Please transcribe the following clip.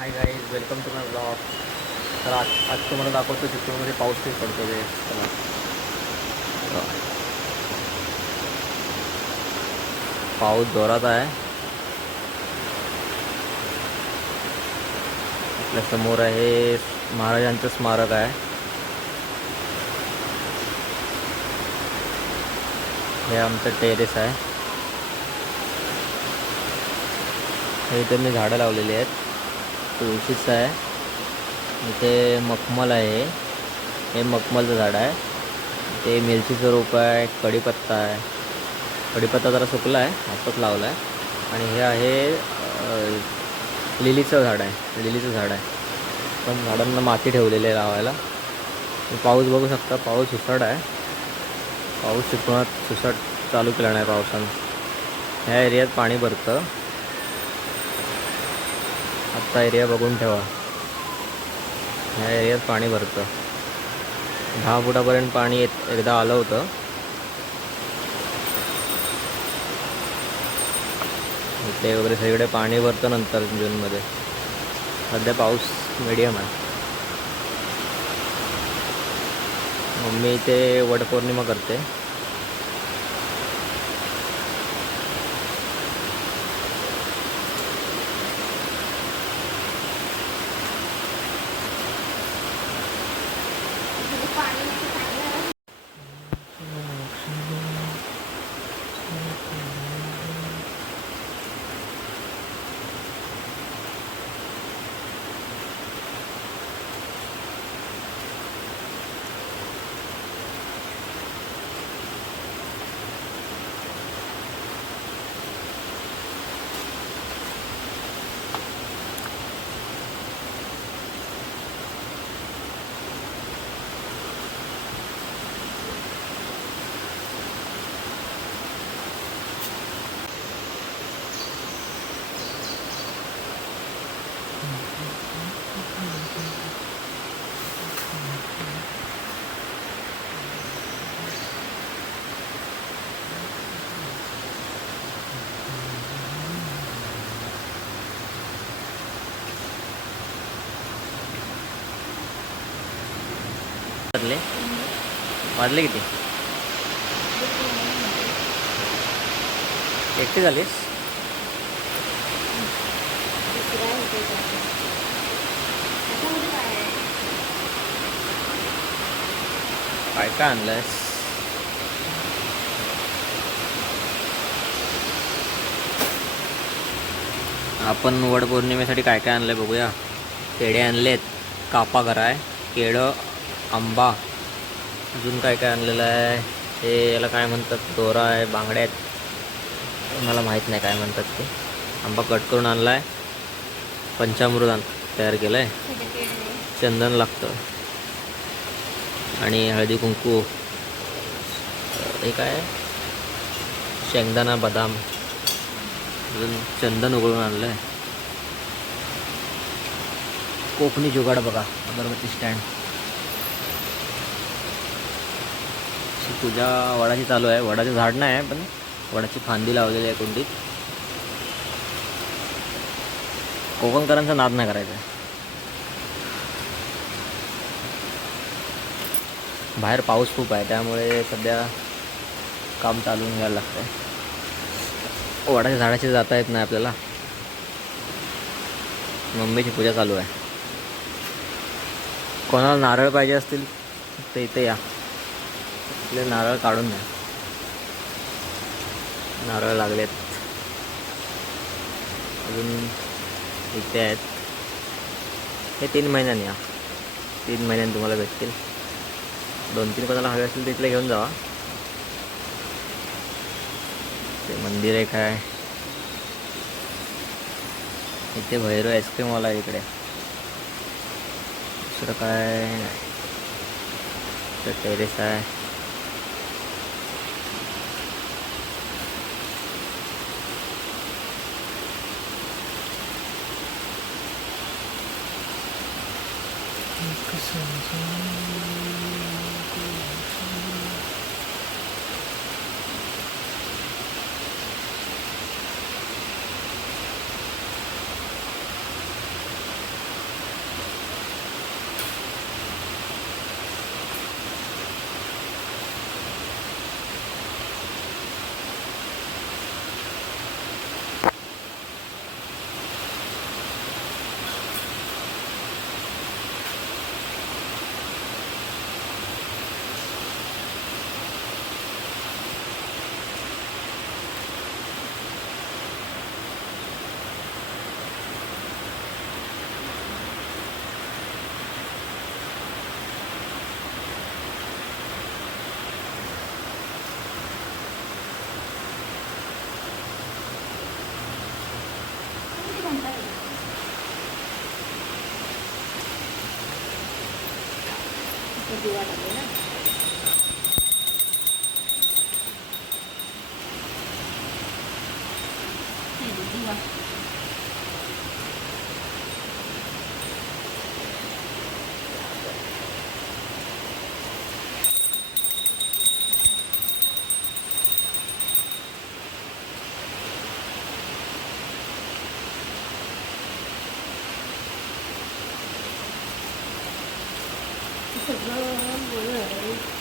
High guys, welcome to my blog. तर आज तुम्हाला दाखवतो चिपळूणमध्ये पाऊस खूप पडतो आहे. चला. पाऊस जोरात आहे. आपल्या समोर आहे महाराजांचं स्मारक आहे. हे आमचं टेरेस आहे. हे इथे मी झाडं लावलेली आहेत. तुळशीचं आहे. इथे मखमल आहे. हे मखमलचं झाड आहे. ते मिरचीचं रोप आहे. कढीपत्ता आहे. कढीपत्ता जरा सुकला आहे, आत्ताच लावला आहे. आणि हे आहे लिलीचं झाड आहे. लिलीचं झाड आहे. पण झाडांना माती ठेवलेली आहे लावायला. पाऊस बघू शकता, पाऊस सुसाट आहे. पाऊस चिपळूणात सुसाट चालू केला नाही पावसानं. ह्या एरियात पाणी भरतं. आत्ता एरिया बघून ठेवा. ह्या एरियात पाणी भरतं. 10 फुटापर्यंत पाणी एकदा आलं होतं. इथे वगैरे सगळीकडे पाणी भरतं नंतर जूनमध्ये. सध्या पाऊस मीडियम आहे. मम्मी इथे वटपौर्णिमा करते. वाजले वाजले किती? एकटी झालीस? काय काय आणलंयस? आपण वडपौर्णिमेसाठी काय काय आणलंय बघूया. पेढे आणलेत, कापा कराय, केळं, आंबा, अजून काय काय आणलेलं आहे. हे याला काय म्हणतात, दोरा आहे, बांगड्या आहेत, मला माहीत नाही काय म्हणतात ते. आंबा कट करून आणला आहे. पंचामृत तयार केलं आहे. चंदन लागतं आणि हळदी कुंकू. हे काय, शेंगदाणा, बदाम, अजून चंदन उघडून आणलं आहे. कोकणी जुगाड बघा, अगरबत्ती स्टँड. पूजा वडाची चालू आहे. वडाचं झाड नाही आहे, पण वडाची फांदी लावलेली आहे कुंडीत. कोकणकरांचा नाद नाही करायचा आहे. बाहेर पाऊस खूप आहे, त्यामुळे सध्या काम चालून घ्यायला लागतं. वडाच्या झाडाची जाता येत नाही आपल्याला. मम्मीची पूजा चालू आहे. कोणाला नारळ पाहिजे असतील तर इथे या, आपले नारळ काढून द्या. नारळ लागलेत. अजून इथे आहेत. हे 3 महिन्यांनी या. 3 महिन्यांनी तुम्हाला भेटतील. 2-3 कोणाला हवे असतील तिथले घेऊन जावा. ते मंदिर एक आहे. इथे भैरव आईस्क्रीमवाला आहे. इकडे दुसरं काय नाही. टेरेस आहे. दिवा लागले ना. दिवा सगळं बरं आहे.